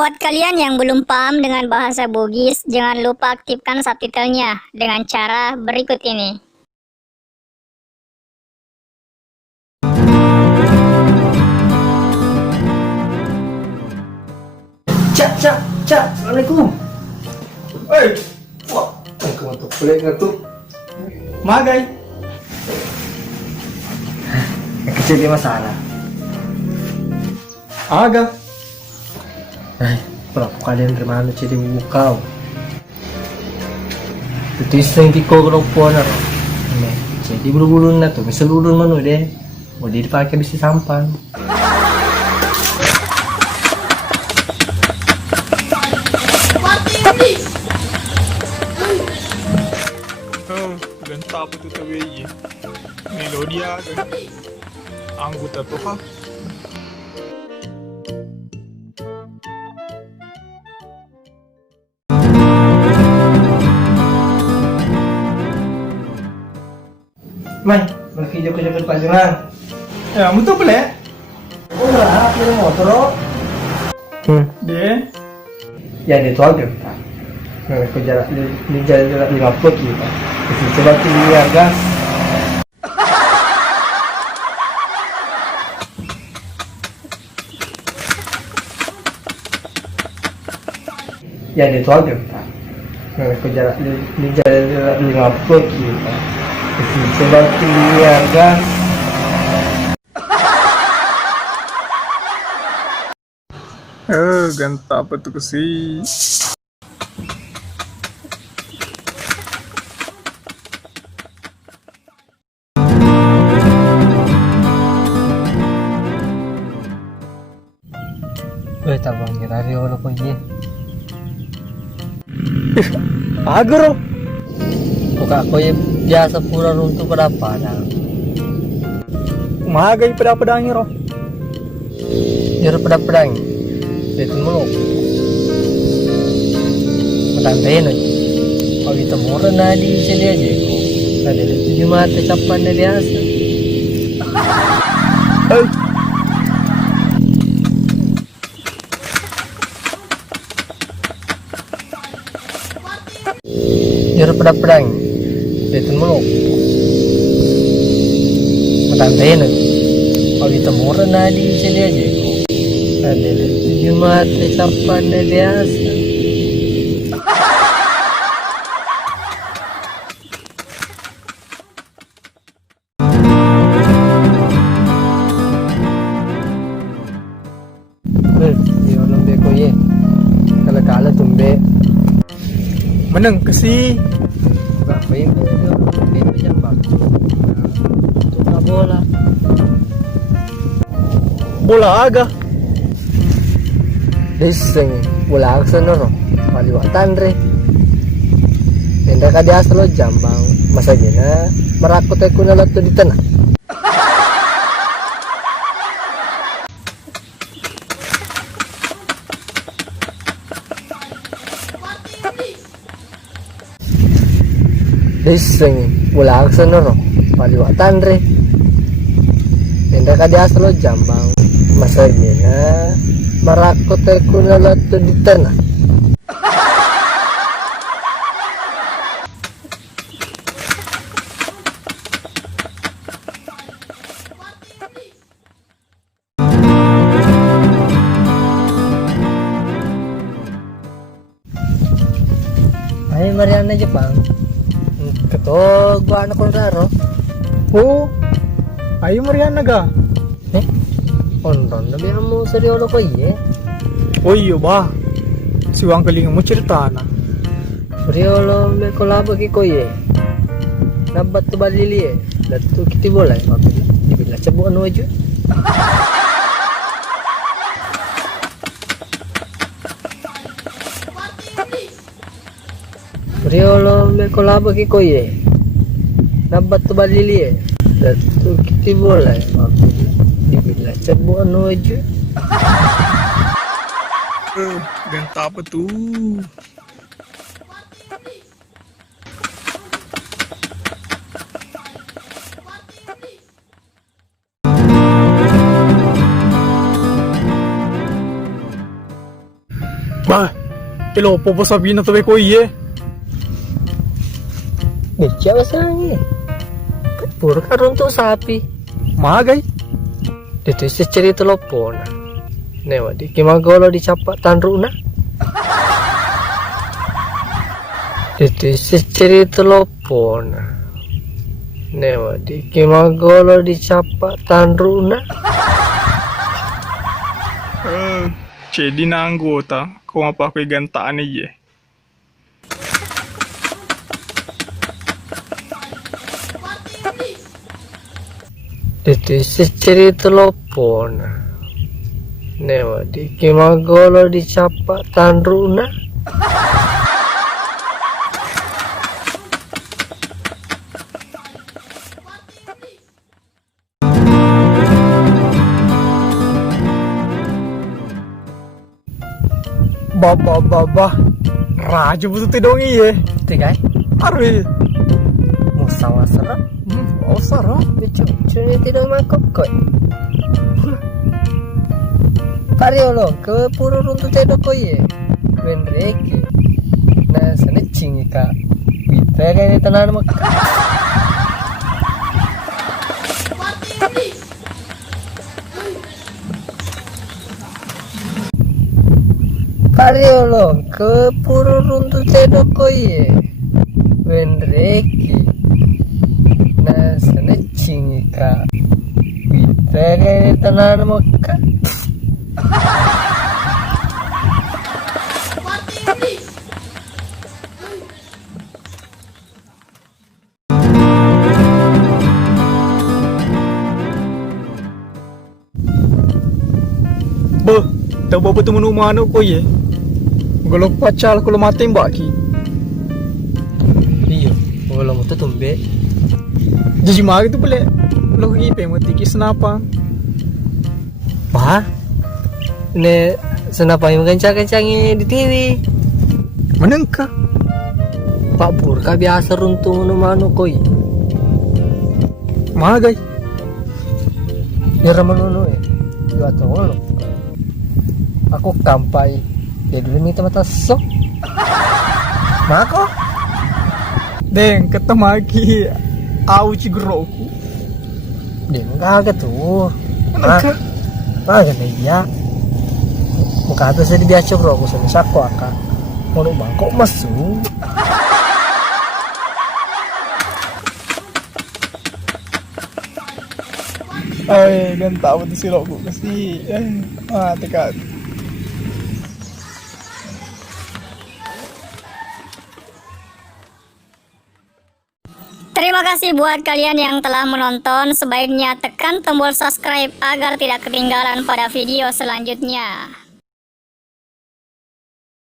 Buat kalian yang belum paham dengan bahasa Bugis, jangan lupa aktifkan subtitlenya dengan cara berikut ini. Cak, Assalamualaikum. Oi, wah, ngantuk pelik ngantuk. Magai. Yang kecil dia masalah. Aga. Berapa kalian terima jadi bukau. Itu iseng di kogro na ro. Jadi bulu-bulu na to, misal ulun manu deh. Mau dipakai bisa sampan. Ganta apa tu tawi melodia kan anggota tu ha Mai, berkijau-kijau ke Panjungan. ya mutu pula Oh lah, pilih motor. dia Ya itu aja. Nah, ke jarak di jarak 50 gitu. Coba tinggi harga. Ya itu aja. Nah, ke jarak di jarak 50 gitu. Coba tinggi harga. ganta apa tu kasi Tabang nyerari orang ko ye. Agro. Buka ko ye biasa pura runtuh berapa dah. magai pada pedangnya roh Jero pedang. Itu mulu. Matantay no. Pag ito mura na di sila aja ko. Kada itu cuma capan na biasa. Jero pedang. Itu mulu. Matantay no. Pag ito mura na di sila aja ko. Kada itu cuma capan na biasa. Yo lambe ko ye. Kala tumbe. menang kasi Berapa yang tumbe jambak. Untuk bola. bola aga Deseng bola aksa no. Paliwatan re. Tenda ka di aslo jambang. Masa gina merakot ko na lato di tanah. Deseng bola aksa no. Paliwatan re. Tenda ka di aslo jambang. Masa gina merakot ko na lato di tanah. Ay Mariana Jepang. Keto gua anak kontraro. oh ayo Mariana ga Onron na biya mo seriolo ko ye. oh iyo ba siwang kalinga mo cerita na Seriolo me kolabo ki ko ye. Nabat to balili ye. Datu kiti bola ya mabili. Dibila cebu anu aja. Seriolo me kolabo ki ko ye. Nabat to balili ye. Datu kiti bola ya mabili. Dibila cebu anu aja. ganta apa tu Bah, ilopo pa sabihin na tabi ko iye. Becha masalahnya. Puro ka runtuh sapi. Magay. Dito sa cerita lopo na. Newa di kimagolo di capak tanruna. Dito sa cerita lopo na. Newa di kimagolo di capak tanruna. Cedi na anggota kung apa ako'y gantaan iye. Dito sa cerita lopo na. Newa di kimagolo di capak tanruna. Bah. Raja betul tidong iye. Tigai. Arwi. Musawa serap. Oh sarap. Cuni tidak makop koi. Pariolo ke puro runtu tedo koi. Wenreki. Nah sana cingika. Kita kayak tenan mak. Pariolo ke puro runtu tedo koi. Wenreki. Nah sana cingika. Kita kayak tenan mak. Bah, tak apa tu menu mana ko iye. Kalau pacal kalau mati mbaki. Iyo, wala mo to tumbe. Jadi mari tu boleh. Lo ipe mati kisnapa. Pa? Ne, senapa yung kencang-kencangnya di TV? Menengka. Pak Purka biasa runtung manu koi. Magay. Ya ramanono Dua tolo. Aku kampai. Dia dulu minta mata sok. Mako? Deng, ketemagi. Au cigroku. Dia enggak tuh. Menengka. Gana iya. Muka atas jadi biasa bro. Aku sama sako aka. Mau bangkok masuk. Ay, ganta mo si Rogo kasi teka. Terima kasih buat kalian yang telah menonton. Sebaiknya tekan tombol subscribe agar tidak ketinggalan pada video selanjutnya.